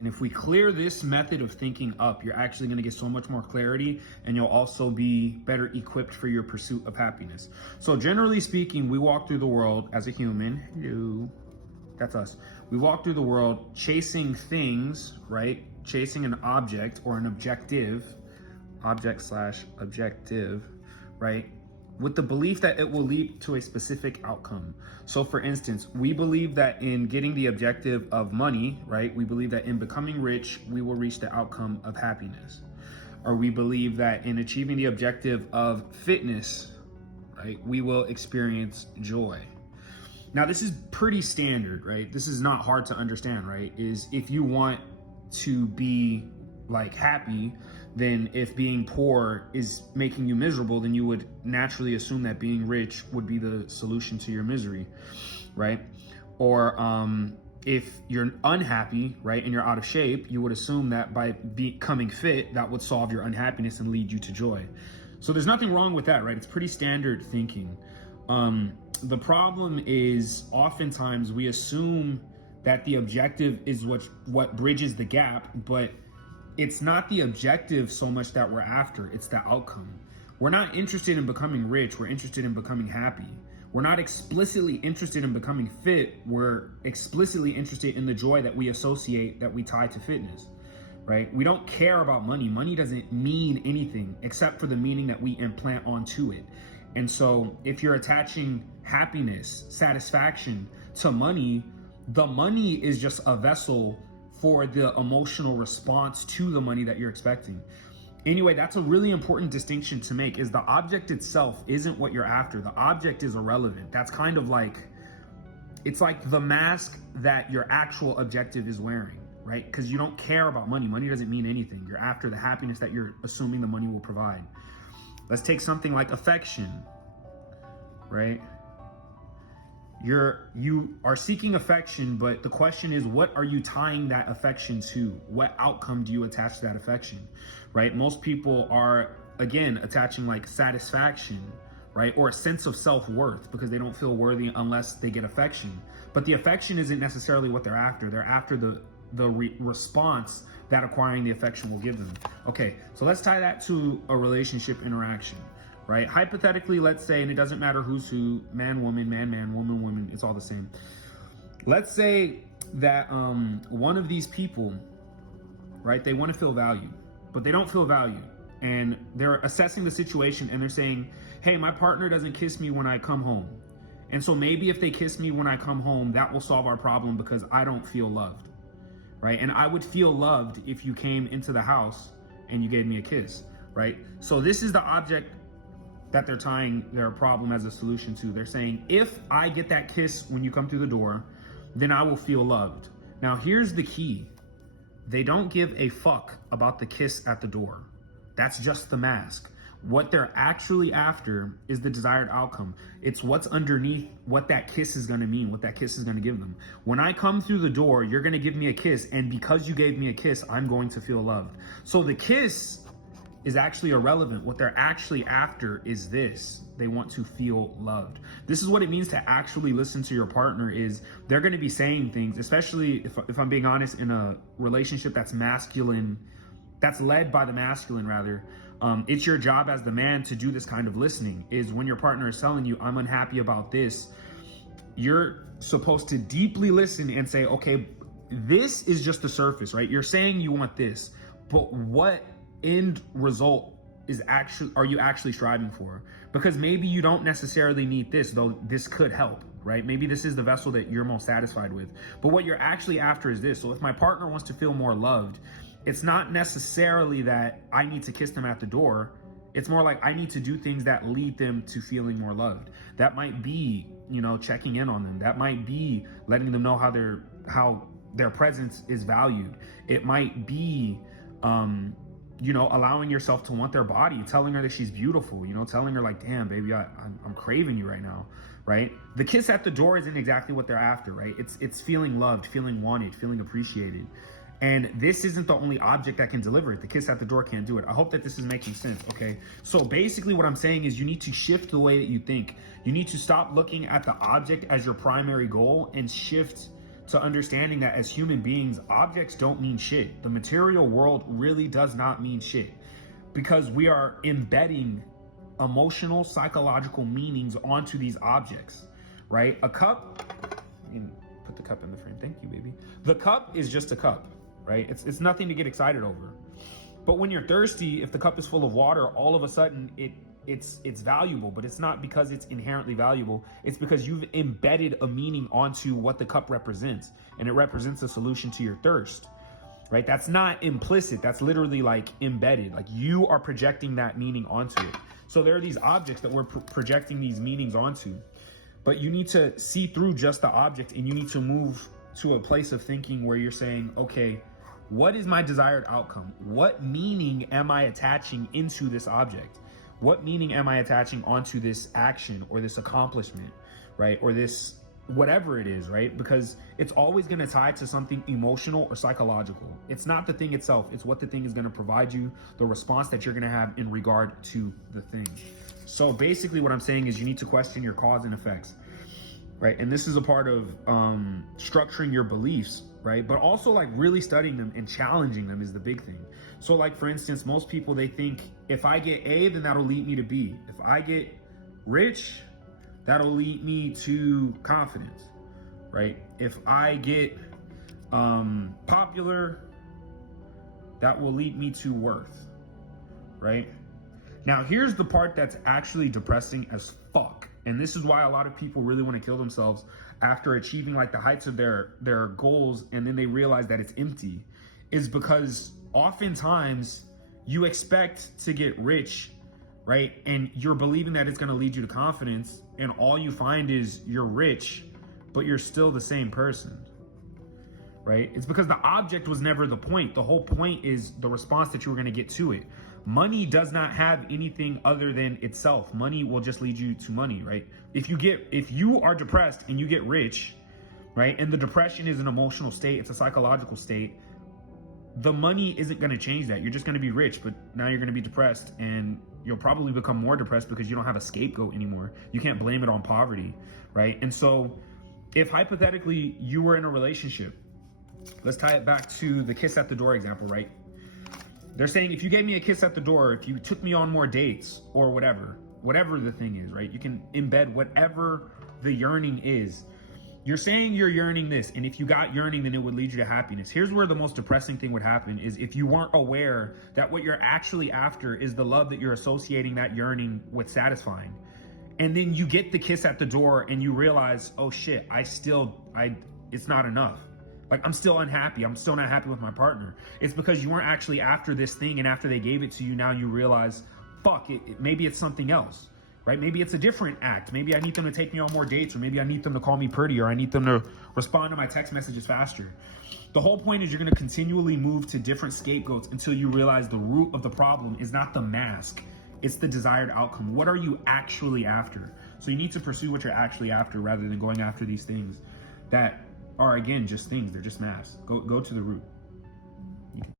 And if we clear this method of thinking up, you're actually going to get so much more clarity, and you'll also be better equipped for your pursuit of happiness. So generally speaking, we walk through the world as a human. Hello. That's us. We walk through the world chasing things, right? Chasing an object or an objective, object/objective, right? With the belief that it will lead to a specific outcome. So for instance, we believe that in getting the objective of money, right? We believe that in becoming rich, we will reach the outcome of happiness. Or we believe that in achieving the objective of fitness, right? We will experience joy. Now this is pretty standard, right? This is not hard to understand, right? Is if you want to be like happy, then if being poor is making you miserable, then you would naturally assume that being rich would be the solution to your misery, right? Or if you're unhappy, right, and you're out of shape, you would assume that by becoming fit, that would solve your unhappiness and lead you to joy. So there's nothing wrong with that, right? It's pretty standard thinking. The problem is oftentimes we assume that the objective is what bridges the gap, but it's not the objective so much that we're after, it's the outcome. We're not interested in becoming rich, we're interested in becoming happy. We're not explicitly interested in becoming fit, we're explicitly interested in the joy that we associate, that we tie to fitness, right? We don't care about money. Money doesn't mean anything except for the meaning that we implant onto it. And so if you're attaching happiness, satisfaction to money, the money is just a vessel for the emotional response to the money that you're expecting. Anyway, that's a really important distinction to make, is the object itself isn't what you're after. The object is irrelevant. That's kind of like, it's like the mask that your actual objective is wearing, right? Because you don't care about money. Money doesn't mean anything. You're after the happiness that you're assuming the money will provide. Let's take something like affection, right? You are seeking affection, but the question is, what are you tying that affection to? What outcome do you attach to that affection, right? Most people are, again, attaching like satisfaction, right? Or a sense of self-worth, because they don't feel worthy unless they get affection. But the affection isn't necessarily what they're after. They're after the response that acquiring the affection will give them. Okay, so let's tie that to a relationship interaction. Right? Hypothetically, let's say, and it doesn't matter who's who, man, woman, woman, woman, it's all the same. Let's say that one of these people, right, they want to feel valued, but they don't feel valued. And they're assessing the situation and they're saying, hey, my partner doesn't kiss me when I come home. And so maybe if they kiss me when I come home, that will solve our problem because I don't feel loved, right? And I would feel loved if you came into the house and you gave me a kiss, right? So this is the object that they're tying their problem as a solution to. They're saying, if I get that kiss when you come through the door, then I will feel loved. Now, here's the key. They don't give a fuck about the kiss at the door. That's just the mask. What they're actually after is the desired outcome. It's what's underneath what that kiss is gonna mean, what that kiss is gonna give them. When I come through the door, you're gonna give me a kiss, and because you gave me a kiss, I'm going to feel loved. So the kiss is actually irrelevant. What they're actually after is this. They want to feel loved. This is what it means to actually listen to your partner, is they're gonna be saying things, especially if I'm being honest, in a relationship that's masculine, that's led by the masculine rather. It's your job as the man to do this kind of listening, is when your partner is telling you, I'm unhappy about this, you're supposed to deeply listen and say, okay, this is just the surface, right? You're saying you want this, but what end result are you actually striving for? Because maybe you don't necessarily need this, though this could help, right? Maybe this is the vessel that you're most satisfied with, but what you're actually after is this. So if my partner wants to feel more loved, it's not necessarily that I need to kiss them at the door. It's more like I need to do things that lead them to feeling more loved. That might be, checking in on them. That might be letting them know how their presence is valued. It might be, allowing yourself to want their body, telling her that she's beautiful, telling her like, damn, baby, I'm craving you right now, right? The kiss at the door isn't exactly what they're after, right? It's feeling loved, feeling wanted, feeling appreciated. And this isn't the only object that can deliver it. The kiss at the door can't do it. I hope that this is making sense, okay? So basically what I'm saying is you need to shift the way that you think. You need to stop looking at the object as your primary goal and shift to understanding that as human beings, objects don't mean shit. The material world really does not mean shit, because we are embedding emotional, psychological meanings onto these objects, right? A cup, you can put the cup in the frame. Thank you, baby. The cup is just a cup, right? It's nothing to get excited over. But when you're thirsty, if the cup is full of water, all of a sudden it's valuable, but it's not because it's inherently valuable. It's because you've embedded a meaning onto what the cup represents, and it represents a solution to your thirst, right? That's not implicit. That's literally like embedded. Like you are projecting that meaning onto it. So there are these objects that we're projecting these meanings onto, but you need to see through just the object, and you need to move to a place of thinking where you're saying, okay, what is my desired outcome? What meaning am I attaching into this object? What meaning am I attaching onto this action or this accomplishment, right? Or this, whatever it is, right? Because it's always going to tie to something emotional or psychological. It's not the thing itself. It's what the thing is going to provide you, the response that you're going to have in regard to the thing. So basically what I'm saying is you need to question your cause and effects, right? And this is a part of structuring your beliefs, right? But also like really studying them and challenging them is the big thing. So like, for instance, most people, they think if I get A, then that'll lead me to B. If I get rich, that'll lead me to confidence, right? If I get popular, that will lead me to worth, right? Now, here's the part that's actually depressing as fuck. And this is why a lot of people really want to kill themselves after achieving like the heights of their goals, and then they realize that it's empty, is because oftentimes you expect to get rich, right? And you're believing that it's going to lead you to confidence, and all you find is you're rich, but you're still the same person, right? It's because the object was never the point. The whole point is the response that you were going to get to it. Money does not have anything other than itself. Money will just lead you to money, right? If you are depressed and you get rich, right? And the depression is an emotional state, it's a psychological state. The money isn't going to change that. You're just going to be rich, but now you're going to be depressed, and you'll probably become more depressed because you don't have a scapegoat anymore. You can't blame it on poverty, right? And so if hypothetically you were in a relationship, let's tie it back to the kiss at the door example, right? They're saying if you gave me a kiss at the door, if you took me on more dates or whatever the thing is, right? You can embed whatever the yearning is. You're saying you're yearning this, and if you got yearning, then it would lead you to happiness. Here's where the most depressing thing would happen is if you weren't aware that what you're actually after is the love that you're associating that yearning with satisfying. And then you get the kiss at the door and you realize, oh shit, it's not enough. Like, I'm still unhappy. I'm still not happy with my partner. It's because you weren't actually after this thing, and after they gave it to you, now you realize, fuck, maybe it's something else, right? Maybe it's a different act. Maybe I need them to take me on more dates, or maybe I need them to call me pretty, or I need them to respond to my text messages faster. The whole point is you're going to continually move to different scapegoats until you realize the root of the problem is not the mask. It's the desired outcome. What are you actually after? So you need to pursue what you're actually after rather than going after these things that are, again, just things. They're just masks. Go to the root.